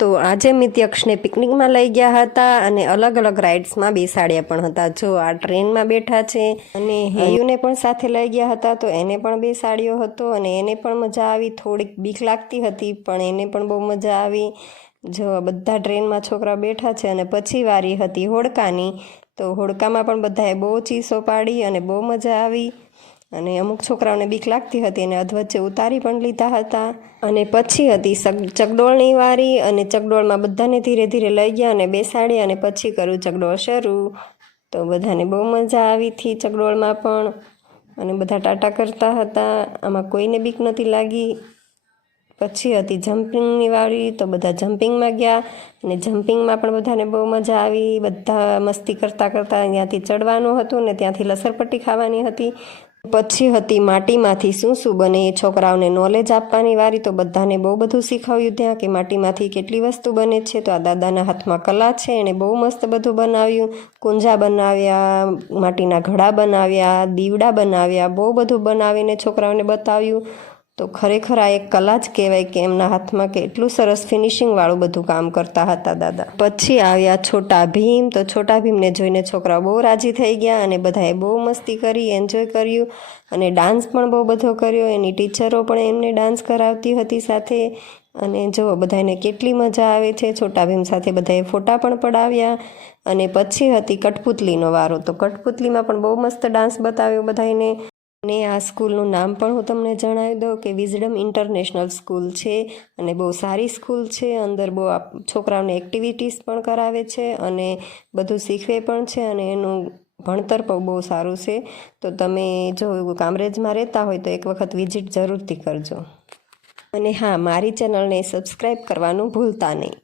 તો આજે મિત્યક્ષને પિકનિકમાં લઈ ગયા હતા અને અલગ અલગ રાઇડ્સમાં બેસાડ્યા પણ હતા। જો આ ટ્રેનમાં બેઠા છે અને હેયુને પણ સાથે લઈ ગયા હતા, તો એને પણ બેસાડ્યો હતો અને એને પણ મજા આવી। થોડીક બીક લાગતી હતી પણ એને પણ બહુ મજા આવી। જો બધા ટ્રેનમાં છોકરા બેઠા છે અને પછી વારી હતી હોડકાની, તો હોડકામાં પણ બધાએ બહુ ચીસો પાડી અને બહુ મજા આવી। અને અમુક છોકરાઓને બીક લાગતી હતી અને અધવચ્ચે ઉતારી પણ લીધા હતા। અને પછી હતી ચકડોળની વારી અને ચકડોળમાં બધાને ધીરે ધીરે લઈ ગયા અને બેસાડી અને પછી કર્યું ચકડોળ શરૂ। તો બધાને બહુ મજા આવી હતી ચકડોળમાં પણ અને બધા ટાટા કરતા હતા, આમાં કોઈને બીક નહોતી લાગી। પછી હતી જમ્પિંગની વાળી, તો બધા જમ્પિંગમાં ગયા અને જમ્પિંગમાં પણ બધાને બહુ મજા આવી। બધા મસ્તી કરતાં કરતાં ત્યાંથી ચડવાનું હતું ને ત્યાંથી લસરપટ્ટી ખાવાની હતી। પછી હતી માટીમાંથી શું શું બને એ છોકરાઓને નોલેજ આપવાની વારી, તો બધાને બહુ બધું શીખવ્યું ત્યાં કે માટીમાંથી કેટલી વસ્તુ બને છે। તો આ દાદાના હાથમાં કલા છે, એણે બહુ મસ્ત બધું બનાવ્યું। કુંજા બનાવ્યા, માટીના ઘડા બનાવ્યા, દીવડા બનાવ્યા, બહુ બધું બનાવીને છોકરાઓને બતાવ્યું। તો ખરેખર આ એક કલા જ કહેવાય કે એમના હાથમાં કેટલું સરસ ફિનિશિંગવાળું બધું કામ કરતા હતા દાદા। પછી આવ્યા છોટા ભીમ, તો છોટા ભીમને જોઈને છોકરાઓ બહુ રાજી થઈ ગયા અને બધાએ બહુ મસ્તી કરી, એન્જોય કર્યું અને ડાન્સ પણ બહુ બધો કર્યો। એની ટીચરો પણ એમને ડાન્સ કરાવતી હતી સાથે। અને જો બધાને કેટલી મજા આવે છે, છોટા ભીમ સાથે બધાએ ફોટા પણ પડાવ્યા। અને પછી હતી કઠપુતલીનો વારો, તો કઠપુતલીમાં પણ બહુ મસ્ત ડાન્સ બતાવ્યો બધાને। અને આ સ્કૂલનું નામ પણ હું તમને જણાવી દઉં કે વિઝડમ ઇન્ટરનેશનલ સ્કૂલ છે અને બહુ સારી સ્કૂલ છે। અંદર બહુ છોકરાઓને એક્ટિવિટીઝ પણ કરાવે છે અને બધું શીખવે પણ છે અને એનું ભણતર પણ બહુ સારું છે। તો તમે જો કામરેજમાં રહેતા હોય તો એક વખત વિઝિટ જરૂરથી કરજો। અને હા, મારી ચેનલને સબસ્ક્રાઈબ કરવાનું ભૂલતા નહીં।